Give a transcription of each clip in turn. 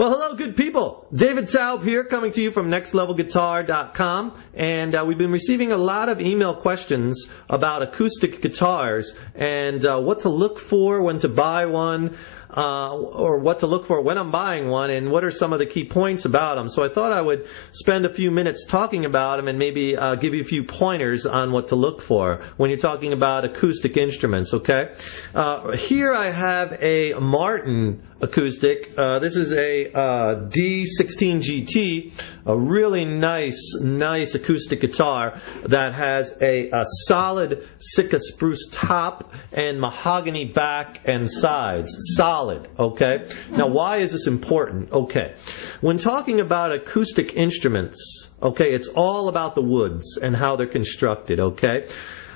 Well, hello, good people. David Taub here, coming to you from nextlevelguitar.com, and we've been receiving a lot of email questions about acoustic guitars and what to look for when to buy one, or what to look for when I'm buying one, and what are some of the key points about them. So I thought I would spend a few minutes talking about them and maybe give you a few pointers on what to look for when you're talking about acoustic instruments, okay? Here I have a Martin acoustic. This is a D16 GT, a really nice acoustic guitar that has a solid Sitka spruce top and mahogany back and sides. Solid, okay? Now, why is this important? Okay, when talking about acoustic instruments, okay, it's all about the woods and how they're constructed, okay?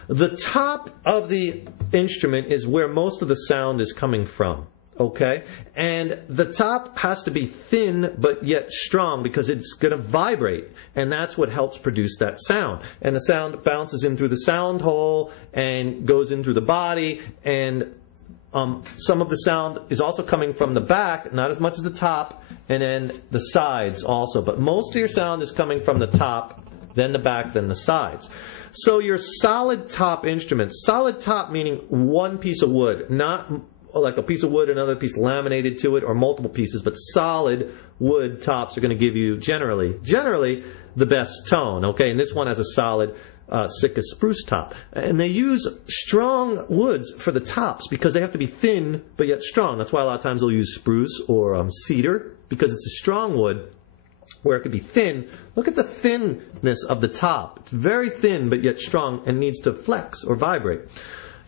The top of the instrument is where most of the sound is coming from. Okay, and the top has to be thin but yet strong because it's going to vibrate, and that's what helps produce that sound. And the sound bounces in through the sound hole and goes in through the body, and some of the sound is also coming from the back, not as much as the top, and then the sides also. But most of your sound is coming from the top, then the back, then the sides. So your solid top instruments, solid top meaning one piece of wood, not like a piece of wood, another piece laminated to it, or multiple pieces, but solid wood tops are going to give you generally the best tone, okay? And this one has a solid Sitka spruce top. And they use strong woods for the tops because they have to be thin but yet strong. That's why a lot of times they'll use spruce or cedar, because it's a strong wood where it could be thin. Look at the thinness of the top. It's very thin but yet strong and needs to flex or vibrate.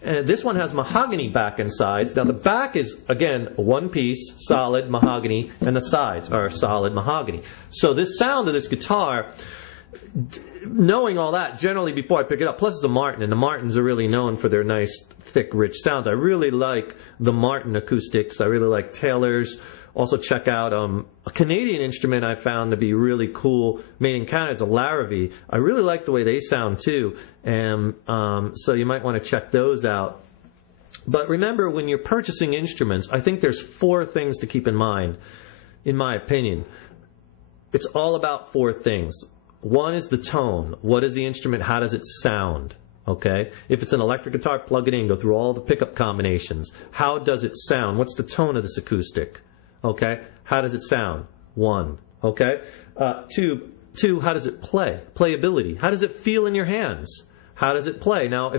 And this one has mahogany back and sides. Now the back is, again, one piece, solid mahogany, and the sides are solid mahogany. So this sound of this guitar, knowing all that, generally before I pick it up, plus it's a Martin, and the Martins are really known for their nice, thick, rich sounds. I really like the Martin acoustics. I really like Taylor's. Also check out a Canadian instrument I found to be really cool, made in Canada. It's a Larrivee. I really like the way they sound too, and so you might want to check those out. But remember, when you're purchasing instruments, I think there's four things to keep in mind, in my opinion. It's all about four things. One is the tone. What is the instrument? How does it sound? Okay? If it's an electric guitar, plug it in. Go through all the pickup combinations. How does it sound? What's the tone of this acoustic? Okay, how does it sound? One. Okay, two. How does it play? Playability. How does it feel in your hands? How does it play? Now,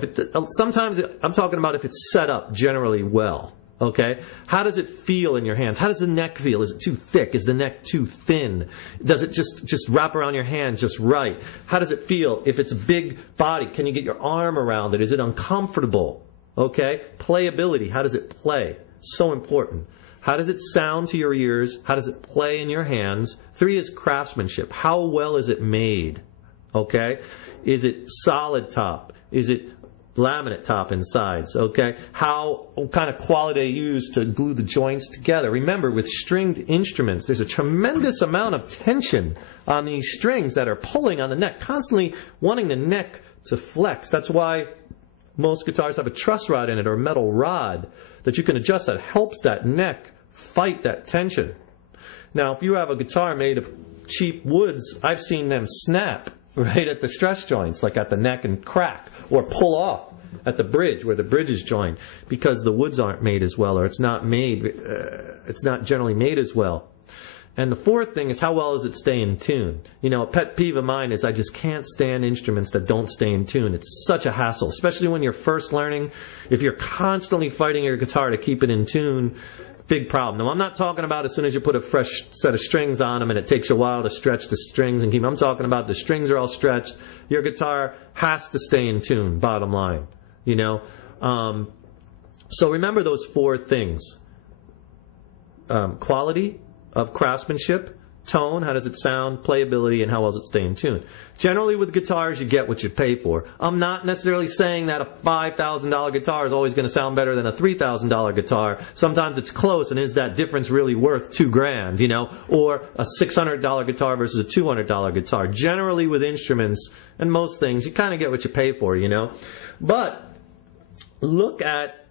sometimes I'm talking about if it's set up generally well. Okay, how does it feel in your hands? How does the neck feel? Is it too thick? Is the neck too thin? Does it just wrap around your hand just right? How does it feel? If it's a big body, can you get your arm around it? Is it uncomfortable? Okay, playability. How does it play? So important. How does it sound to your ears? How does it play in your hands? 3 is craftsmanship. How well is it made? Okay? Is it solid top? Is it laminate top and sides? Okay? What kind of quality they use to glue the joints together? Remember, with stringed instruments, there's a tremendous amount of tension on these strings that are pulling on the neck, constantly wanting the neck to flex. That's why most guitars have a truss rod in it, or a metal rod that you can adjust that helps that neck fight that tension. Now, if you have a guitar made of cheap woods, I've seen them snap right at the stress joints, like at the neck, and crack, or pull off at the bridge where the bridge is joined, because the woods aren't made as well, or it's not generally made as well. And the fourth thing is, how well does it stay in tune? You know, a pet peeve of mine is I just can't stand instruments that don't stay in tune. It's such a hassle, especially when you're first learning. If you're constantly fighting your guitar to keep it in tune, big problem. Now, I'm not talking about as soon as you put a fresh set of strings on them and it takes a while to stretch the strings and keep them. I'm talking about the strings are all stretched. Your guitar has to stay in tune, bottom line. You know? So remember those four things. Quality of craftsmanship, tone, how does it sound, playability, and how well does it stay in tune. Generally with guitars, you get what you pay for. I'm not necessarily saying that a $5,000 guitar is always going to sound better than a $3,000 guitar. Sometimes it's close, and is that difference really worth $2,000, you know, or a $600 guitar versus a $200 guitar. Generally with instruments and most things, you kind of get what you pay for, you know. But look at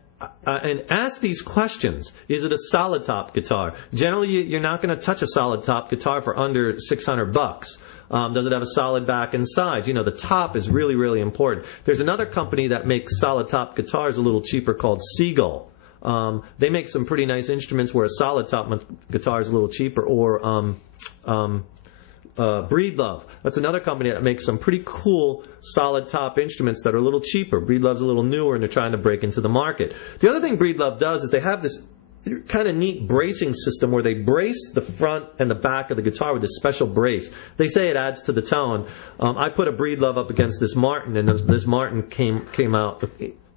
and ask these questions. Is it a solid top guitar? Generally, you're not going to touch a solid top guitar for under $600. Does it have a solid back and sides? You know, the top is really, really important. There's another company that makes solid top guitars a little cheaper called Seagull. They make some pretty nice instruments where a solid top guitar is a little cheaper, or Breedlove. That's another company that makes some pretty cool solid top instruments that are a little cheaper. Breedlove's a little newer, and they're trying to break into the market. The other thing Breedlove does is they have this kind of neat bracing system where they brace the front and the back of the guitar with this special brace. They say it adds to the tone. I put a Breedlove up against this Martin, and this Martin came out,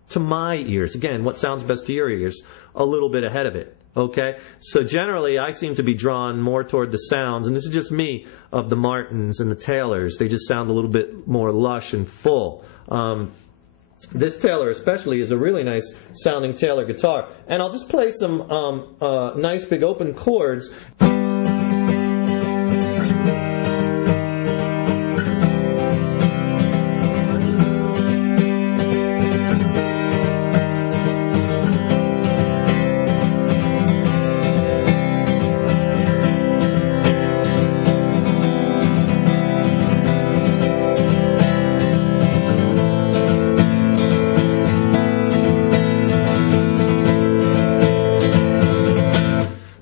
to my ears, again, what sounds best to your ears, a little bit ahead of it. Okay, so generally I seem to be drawn more toward the sounds, and this is just me, of the Martins and the Taylors. They just sound a little bit more lush and full. This Taylor especially is a really nice sounding Taylor guitar. And I'll just play some nice big open chords.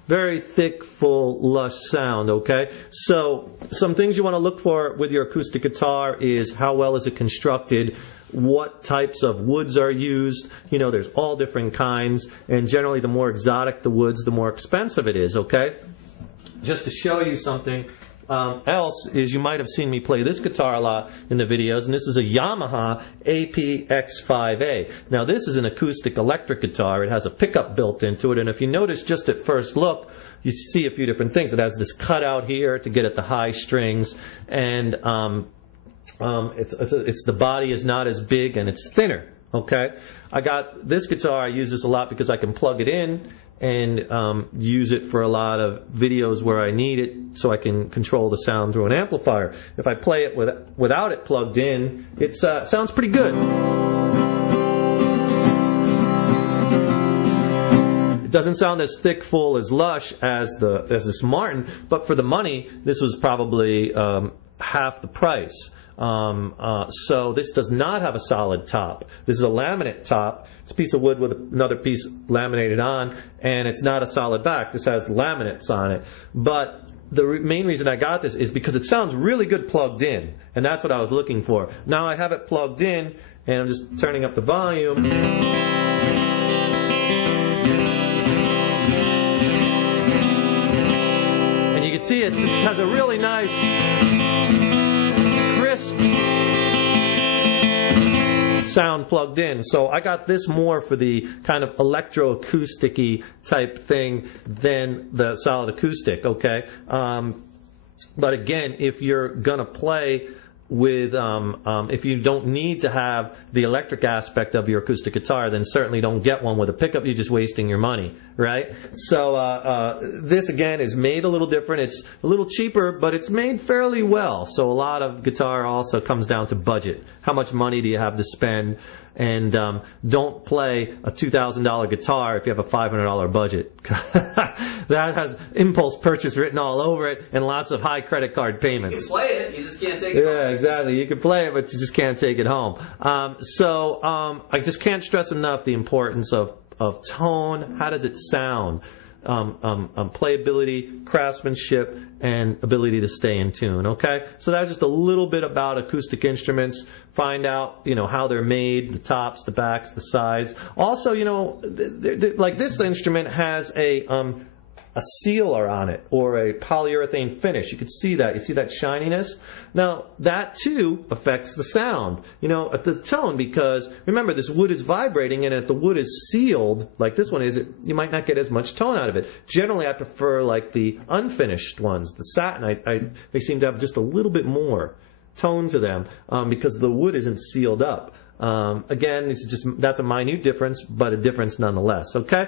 Very thick, full, lush sound, okay? So some things you want to look for with your acoustic guitar is how well is it constructed, what types of woods are used. You know, there's all different kinds, and generally the more exotic the woods, the more expensive it is, okay? Just to show you something else is, you might have seen me play this guitar a lot in the videos, and this is a Yamaha APX5A. Now this is an acoustic electric guitar. It has a pickup built into it, and if you notice just at first look, you see a few different things. It has this cutout here to get at the high strings, and the body is not as big and it's thinner. Okay, I got this guitar. I use this a lot because I can plug it in and use it for a lot of videos where I need it, so I can control the sound through an amplifier. If I play it without it plugged in, it sounds pretty good. It doesn't sound as thick, full, as lush as this Martin, but for the money, this was probably half the price. So this does not have a solid top. This is a laminate top. It's a piece of wood with another piece laminated on, and it's not a solid back. This has laminates on it. But the main reason I got this is because it sounds really good plugged in, and that's what I was looking for. Now I have it plugged in, and I'm just turning up the volume. And you can see it has a really nice, crisp sound plugged in. So I got this more for the kind of electroacoustic-y type thing than the solid acoustic, okay? But again, if you're going to play with, if you don't need to have the electric aspect of your acoustic guitar, then certainly don't get one with a pickup. You're just wasting your money, right? So this, again, is made a little different. It's a little cheaper, but it's made fairly well. So a lot of guitar also comes down to budget. How much money do you have to spend? And don't play a $2,000 guitar if you have a $500 budget. That has impulse purchase written all over it and lots of high credit card payments. You can play it, you just can't take it home. Yeah, exactly. You can play it, but you just can't take it home. So I just can't stress enough the importance of tone. How does it sound? Playability, craftsmanship, and ability to stay in tune. Okay, so that's just a little bit about acoustic instruments. Find out, how they're made, the tops, the backs, the sides. Also, like this instrument has a sealer on it, or a polyurethane finish. You can see that. You see that shininess? Now, that too affects the sound, at the tone, because remember, this wood is vibrating, and if the wood is sealed, like this one is, you might not get as much tone out of it. Generally, I prefer like the unfinished ones, the satin. They seem to have just a little bit more tone to them because the wood isn't sealed up. Again, that's a minute difference, but a difference nonetheless, okay?